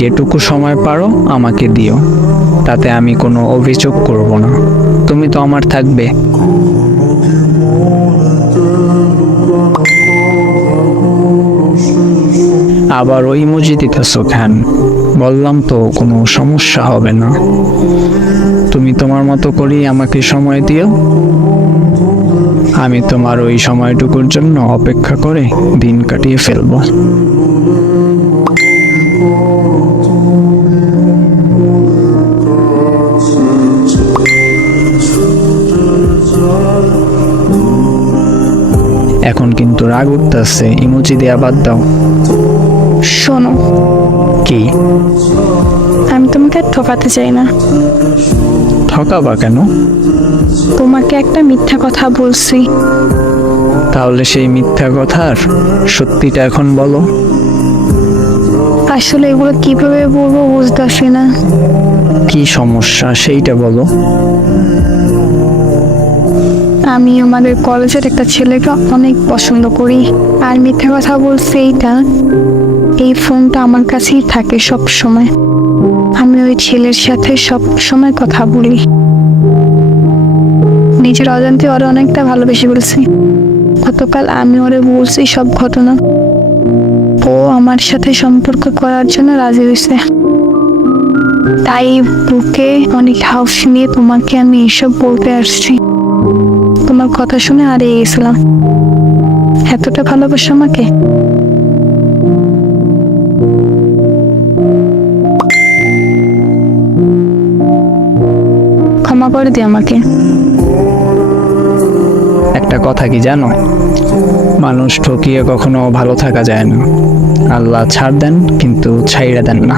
যেটুকু সময় পারো আমাকে দিও, তাতে আমি কোনো অভিযোগ করব না। তুমি তো আমার থাকবে। আবার ওই ইমোজি দিতেছো কেন? বললাম তো কোনো সমস্যা হবে না। তুমি তোমার মতো করেই আমাকে সময় দিও, আমি তোমার ওই সময়টুকুর জন্য অপেক্ষা করে দিন কাটিয়ে ফেলবো। এখন কিন্তু রাগ উঠতেছে, ইমোজি দেয়া বাদ দাও। শোনো, কি? আমি তোমাকে আর ঠকাতে চাই না। ঠকাবা কেন? তোমাকে একটা মিথ্যা কথা বলছি। তাহলে সেই মিথ্যা কথার সত্যিটা এখন বলো। আসলে এগুলো কিভাবে বলবো বুঝতেছি না। কি সমস্যা সেইটা বলো। আমি আমাদের কলেজের একটা ছেলেকে অনেক পছন্দ করি। আর মিথ্যা কথা বলছি এইটা, এই ফোনটা আমার কাছেই থাকে সব সময়। আমি ওই ছেলের সাথে সব সময় কথা বলি। নিজের অজান্তে ওরা অনেকটা ভালোবেসে বলছি। গতকাল আমি ওরে বলছি সব ঘটনা। ও আমার সাথে সম্পর্ক করার জন্য রাজি হয়েছে। তাই বুকে অনেক হাউস নিয়ে তোমাকে আমি এসব বলতে আসছি। তোমার কথা শুনে হারিয়ে গেছিলাম। এতটা ভালোবাসো আমাকে? ক্ষমা করে দি আমাকে। একটা কথা কি জানো, মানুষ ঠকিয়ে কখনো ভালো থাকা যায় না। আল্লাহ ছাড় দেন কিন্তু ছাইড়া দেন না।